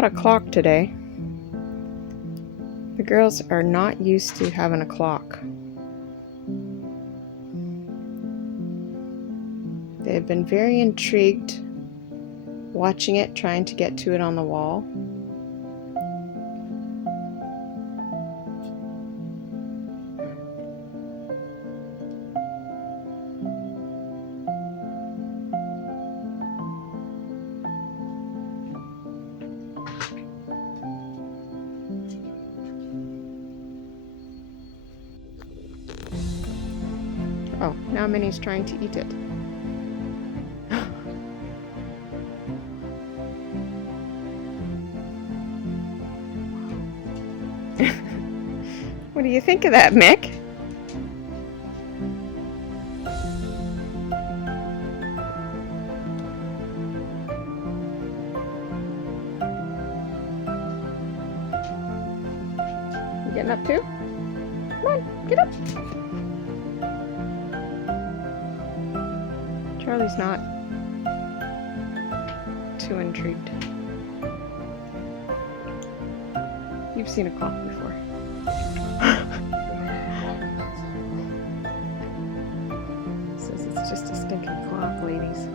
bought a clock today. The girls are not used to having a clock. They've been very intrigued watching it, trying to get to it on the wall. Oh, now Minnie's trying to eat it. What do you think of that, Mick? You getting up too? Come on, get up. Charlie's not too intrigued. You've seen a clock before. Says it's just a stinking clock, ladies.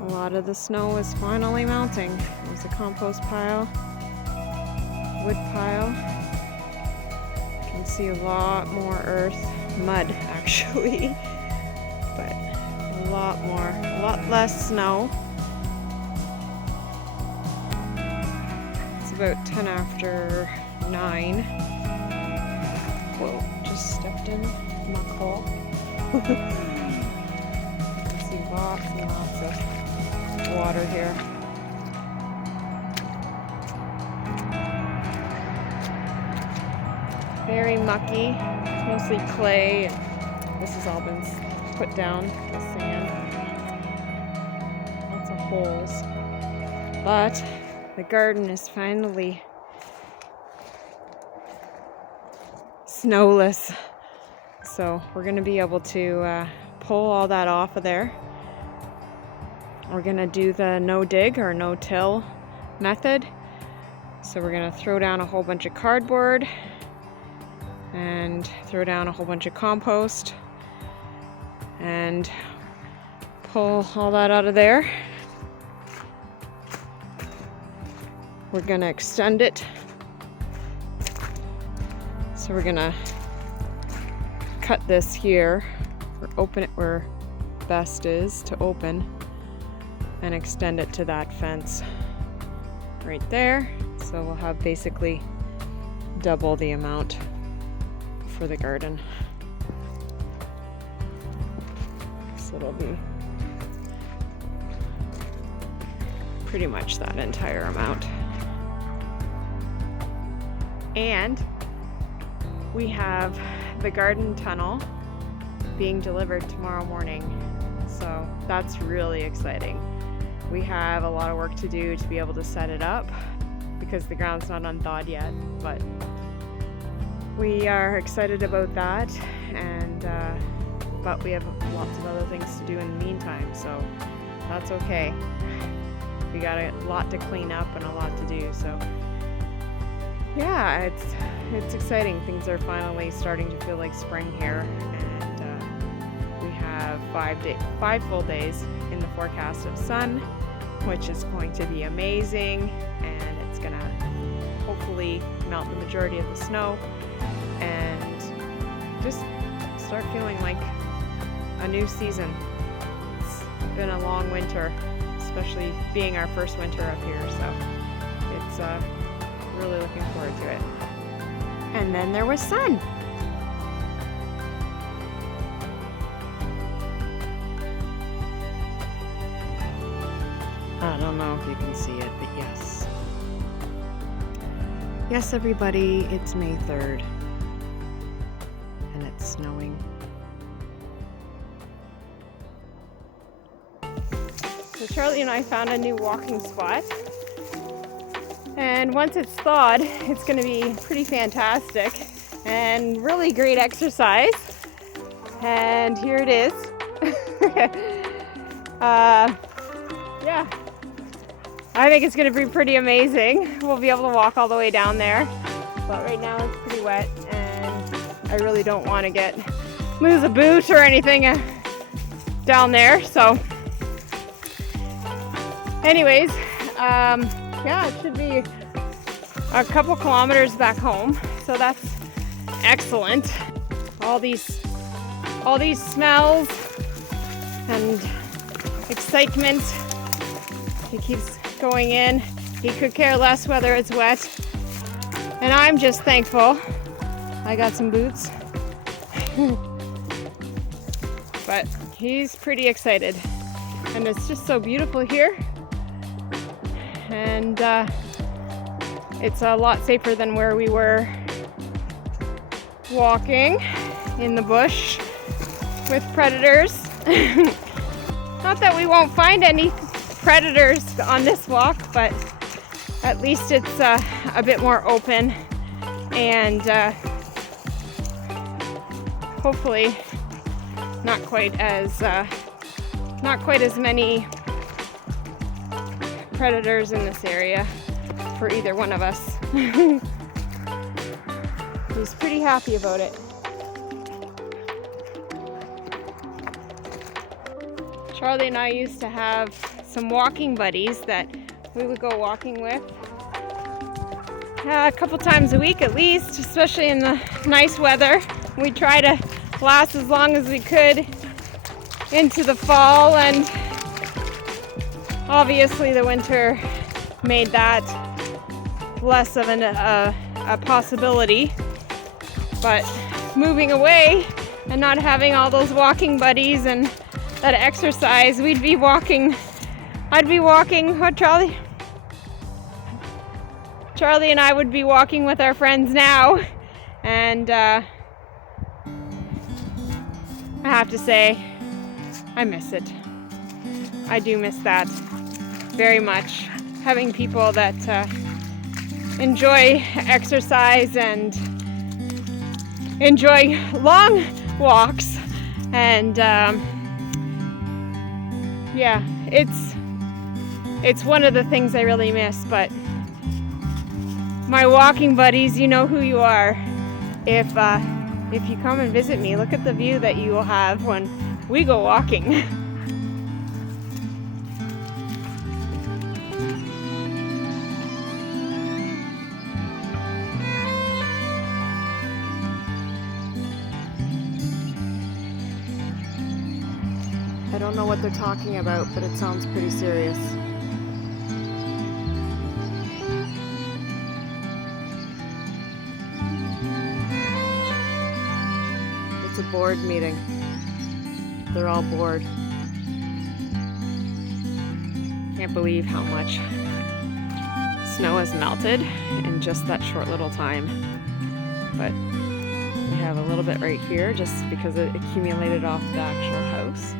A lot of the snow is finally melting. There's a compost pile, wood pile. You can see a lot more earth, mud actually, but a lot less snow. It's about 10 after 9. Whoa, just stepped in muck hole. You can see lots and lots of water here. Very mucky, mostly clay. This has all been put down with sand. Lots of holes. But the garden is finally snowless. So we're going to be able to pull all that off of there. We're gonna do the no dig or no till method. So we're gonna throw down a whole bunch of cardboard and throw down a whole bunch of compost and pull all that out of there. We're gonna extend it. So we're gonna cut this here or open it where best is to open, and extend it to that fence right there. So we'll have basically double the amount for the garden. So it'll be pretty much that entire amount. And we have the garden tunnel being delivered tomorrow morning. So that's really exciting. We have a lot of work to do to be able to set it up because the ground's not unthawed yet, but we are excited about that, and but we have lots of other things to do in the meantime, so that's okay. We got a lot to clean up and a lot to do, so yeah, it's exciting. Things are finally starting to feel like spring here, and we have 5 full days in the forecast of sun which is going to be amazing, and it's gonna hopefully melt the majority of the snow and just start feeling like a new season. It's been a long winter, especially being our first winter up here, so it's really looking forward to it. And then there was sun. I don't know if you can see it, but yes. Yes, everybody, it's May 3rd, and it's snowing. So Charlie and I found a new walking spot, and once it's thawed, it's going to be pretty fantastic and really great exercise. And here it is. Yeah, I think it's going to be pretty amazing. We'll be able to walk all the way down there, but right now it's pretty wet, and I really don't want to lose a boot or anything down there. So anyways, yeah, it should be a couple kilometers back home, so that's excellent. All these smells and excitement. He keeps going in. He could care less whether it's wet, and I'm just thankful I got some boots. But he's pretty excited, and it's just so beautiful here. And it's a lot safer than where we were walking in the bush with predators. Not that we won't find any predators on this walk, but at least it's a bit more open, and hopefully not quite as many predators in this area for either one of us. He's pretty happy about it. Charlie and I used to have some walking buddies that we would go walking with a couple times a week at least, especially in the nice weather. We try to last as long as we could into the fall, and obviously the winter made that less of a possibility. But moving away and not having all those walking buddies and that exercise, I'd be walking, what, Charlie? Charlie and I would be walking with our friends now, and I have to say, I miss it. I do miss that very much. Having people that enjoy exercise and enjoy long walks, and yeah, it's one of the things I really miss. But my walking buddies, you know who you are. If you come and visit me, look at the view that you will have when we go walking. I don't know what they're talking about, but it sounds pretty serious. It's a board meeting. They're all bored. Can't believe how much snow has melted in just that short little time. But we have a little bit right here just because it accumulated off the actual house.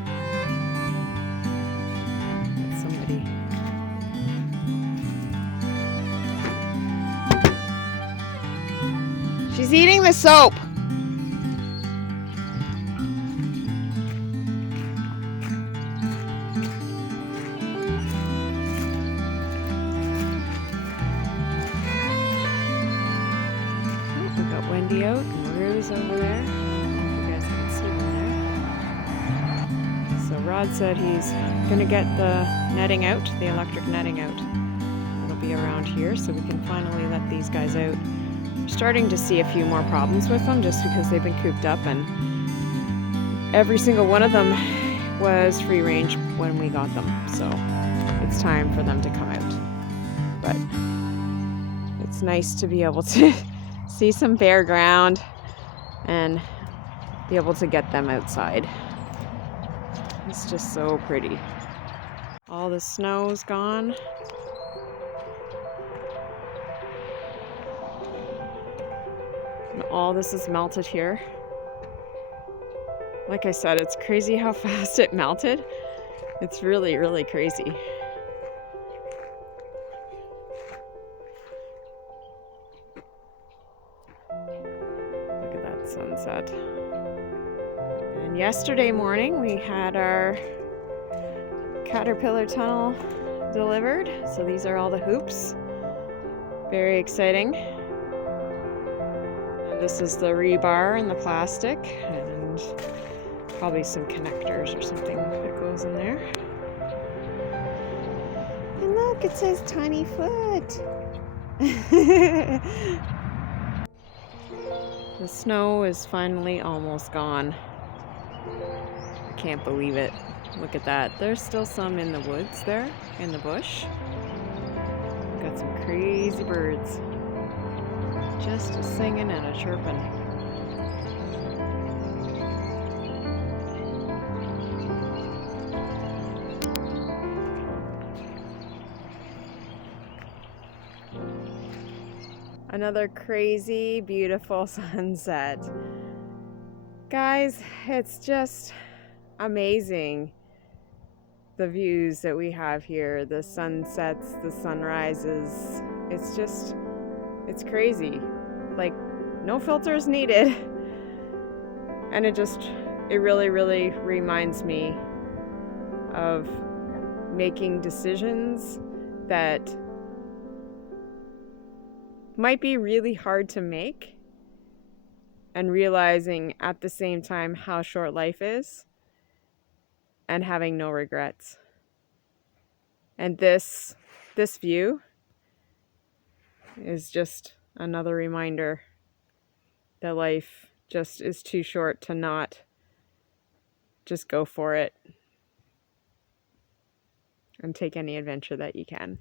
Somebody. She's eating the soap. We've got Wendy out and Rue's over there. I don't know if you guys can see them there. So Rod said he's gonna get the netting out, the electric netting out. It'll be around here so we can finally let these guys out. We're starting to see a few more problems with them just because they've been cooped up, and every single one of them was free range when we got them. So it's time for them to come out. But it's nice to be able to see some bare ground and be able to get them outside. It's just so pretty. All the snow's gone. And all this is melted here. Like I said, it's crazy how fast it melted. It's really, really crazy. Look at that sunset. And yesterday morning we had our caterpillar tunnel delivered. So these are all the hoops. Very exciting. And this is the rebar and the plastic, and probably some connectors or something that goes in there. And look, it says tiny foot. The snow is finally almost gone. I can't believe it. Look at that. There's still some in the woods there, in the bush. Got some crazy birds. Just a singing and a chirping. Another crazy, beautiful sunset. Guys, it's just amazing, the views that we have here, the sunsets, the sunrises. It's crazy. Like, no filters needed. And it really, really reminds me of making decisions that might be really hard to make, and realizing at the same time how short life is and having no regrets. And this view is just another reminder that life just is too short to not just go for it and take any adventure that you can.